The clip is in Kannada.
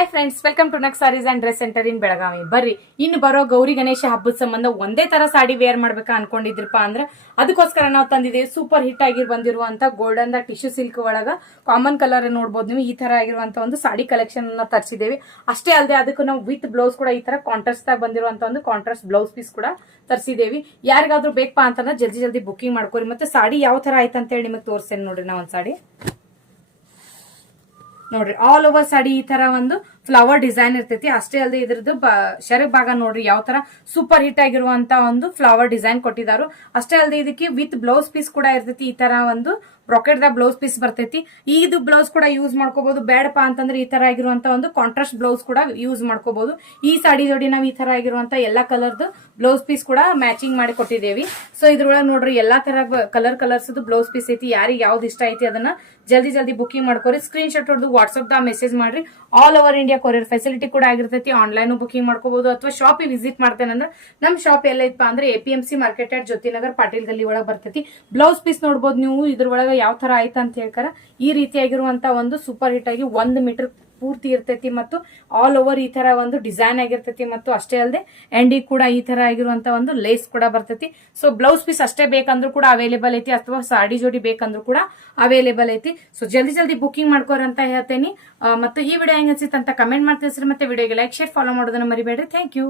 ಹಾಯ್ ಫ್ರೆಂಡ್ಸ್, ವೆಲ್ಕಮ್ ಟು ನಕ್ sarees and dress centre in Belagavi. ಬರ್ರಿ, ಇನ್ನು ಬರೋ ಗೌರಿ ಗಣೇಶ ಹಬ್ಬದ ಸಂಬಂಧ ಒಂದೇ ತರ ಸಾಡಿ ವೇರ್ ಮಾಡ್ಬೇಕಾ ಅನ್ಕೊಂಡಿದ್ರಪ್ಪ ಅಂದ್ರೆ ಅದಕ್ಕೋಸ್ಕರ ನಾವು ತಂದಿದ್ದೇವೆ. ಸೂಪರ್ ಹಿಟ್ ಆಗಿ ಬಂದಿರುವಂತ ಗೋಲ್ಡನ್ ಟಿಶ್ಯೂ ಸಿಲ್ಕ್ ಒಳಗ ಕಾಮನ್ ಕಲರ್ ನೋಡಬಹುದು ನೀವು. ಈ ತರ ಆಗಿರುವಂತ ಒಂದು ಸಾಡಿ ಕಲೆಕ್ಷನ್ ಅನ್ನ ತರಿಸಿದ್ದೇವೆ. ಅಷ್ಟೇ ಅಲ್ಲದೆ ಅದಕ್ಕೆ ನಾವು ವಿತ್ ಬ್ಲೌಸ್ ಕೂಡ ಈ ತರ ಕಾಂಟ್ರಾಸ್ಟ್ ಆಗಿ ಬಂದಿರುವಂತ ಒಂದು ಕಾಂಟ್ರಾಸ್ಟ್ ಬ್ಲೌಸ್ ಪೀಸ್ ಕೂಡ ತರಿಸಿದ್ದೇವೆ. ಯಾರಿಗಾದ್ರೂ ಬೇಕಪ್ಪ ಅಂತಂದ್ರೆ ಜಲ್ದಿ ಬುಕಿಂಗ್ ಮಾಡ್ಕೊರಿ. ಮತ್ತೆ ಸಾಡಿ ಯಾವ ತರ ಆಯ್ತು ಅಂತ ಹೇಳಿ ನಿಮಗೆ ತೋರಿಸ್ತೇನೆ ನೋಡ್ರಿ. ನಾ ಒಂದ್ ಸಾಡಿ ನೋಡ್ರಿ, ಆಲ್ ಓವರ್ ಸಾಡಿ ಈ ತರ ಒಂದು ಫ್ಲವರ್ ಡಿಸೈನ್ ಇರ್ತೈತಿ. ಅಷ್ಟೇ ಅಲ್ಲದೆ ಇದ್ರದ್ದು ಶರಗ್ ಭಾಗ ನೋಡ್ರಿ ಯಾವ ತರ ಸೂಪರ್ ಹಿಟ್ ಆಗಿರುವಂತ ಒಂದು ಫ್ಲವರ್ ಡಿಸೈನ್ ಕೊಟ್ಟಿದಾರು. ಅಷ್ಟೇ ಅಲ್ಲದೆ ಇದಕ್ಕೆ ವಿತ್ ಬ್ಲೌಸ್ ಪೀಸ್ ಕೂಡ ಇರ್ತೈತಿ. ಈ ತರ ಒಂದು ಬ್ರಾಕೆಟ್ ದ ಬ್ಲೌಸ್ ಪೀಸ್ ಬರ್ತೈತಿ. ಇದು ಬ್ಲೌಸ್ ಕೂಡ ಯೂಸ್ ಮಾಡ್ಕೋಬಹುದು. ಬೇಡಪ್ಪ ಅಂತಂದ್ರೆ ಈ ತರ ಆಗಿರುವಂತ ಒಂದು ಕಾಂಟ್ರಾಸ್ಟ್ ಬ್ಲೌಸ್ ಕೂಡ ಯೂಸ್ ಮಾಡ್ಕೋಬಹುದು. ಈ ಸಾಡಿ ಜೋಡಿ ನಾವು ಈ ತರ ಆಗಿರುವಂತ ಎಲ್ಲಾ ಕಲರ್ದು ಬ್ಲೌಸ್ ಪೀಸ್ ಕೂಡ ಮ್ಯಾಚಿಂಗ್ ಮಾಡಿ ಕೊಟ್ಟಿದ್ದೇವಿ. ಸೊ ಇದ್ರೊಳಗೆ ನೋಡ್ರಿ ಎಲ್ಲಾ ತರ ಕಲರ್ಸ್ ಬ್ಲೌಸ್ ಪೀಸ್ ಐತಿ. ಯಾರಿಗೆ ಯಾವ್ದು ಇಷ್ಟ ಐತಿ ಅದನ್ನ ಜಲ್ದಿ ಬುಕಿಂಗ್ ಮಾಡ್ಕೋರಿ. ಸ್ಕ್ರೀನ್ ಶಾಟ್ ಹೊಡೆದು ವಾಟ್ಸ್ಆಪ್ ದ ಮೆಸೇಜ್ ಮಾಡ್ರಿ. All over India courier facility ಕೂಡ ಆಗಿರ್ತೈತಿ. ಆನ್ಲೈನ್ ಬುಕಿಂಗ್ ಮಾಡ್ಕೋಬಹುದು ಅಥವಾ ಶಾಪಿಗೆ ವಿಸಿಟ್ ಮಾಡ್ತೇನೆ ಅಂದ್ರೆ ನಮ್ ಶಾಪ್ ಎಲ್ಲ ಐತಪ್ಪ ಅಂದ್ರೆ APMC ಮಾರ್ಕೆಟ್ ಯಾರ್ಡ್ ಜ್ಯೋತಿನಗರ್ ಪಾಟೀಲ್ ಗಲ್ಲಿ ಒಳಗೆ ಬರ್ತೈತಿ. ಬ್ಲೌಸ್ ಪೀಸ್ ನೋಡಬಹುದು ನೀವು. ಇದ್ರೊಳಗೆ ಯಾವ ತರ ಆಯ್ತಾ ಅಂತ ಹೇಳ್ತಾರ. ಈ ರೀತಿಯಾಗಿರುವಂತ ಒಂದು ಸೂಪರ್ ಹಿಟ್ ಆಗಿ 1 ಮೀಟರ್ ಪೂರ್ತಿ ಇರ್ತೈತಿ ಮತ್ತು ಆಲ್ ಓವರ್ ಈ ತರ ಒಂದು ಡಿಸೈನ್ ಆಗಿರ್ತೈತಿ. ಮತ್ತು ಅಷ್ಟೇ ಅಲ್ಲದೆ ಎಂಡಿಗೆ ಕೂಡ ಈ ತರ ಆಗಿರುವಂತ ಒಂದು ಲೇಸ್ ಕೂಡ ಬರ್ತೈತಿ. ಸೊ ಬ್ಲೌಸ್ ಪೀಸ್ ಅಷ್ಟೇ ಬೇಕಂದ್ರೂ ಕೂಡ ಅವೈಲೇಬಲ್ ಐತಿ ಅಥವಾ ಸಾಡಿ ಜೋಡಿ ಬೇಕಂದ್ರೂ ಕೂಡ ಅವೈಲೇಬಲ್ ಐತಿ. ಸೊ ಜಲ್ದಿ ಬುಕಿಂಗ್ ಮಾಡ್ಕೋರಿ ಅಂತ ಹೇಳ್ತೇನೆ. ಮತ್ತು ಈ ವಿಡಿಯೋ ಹೆಂಗ್ ಅನ್ಸಿತ್ತು ಅಂತ ಕಮೆಂಟ್ ಮಾಡ್ತೀವಿ. ಮತ್ತೆ ವಿಡಿಯೋಗೆ ಲೈಕ್ ಶೇರ್ ಫಾಲೋ ಮಾಡೋದನ್ನ ಮರಿಬೇಡ್ರಿ. Thank you.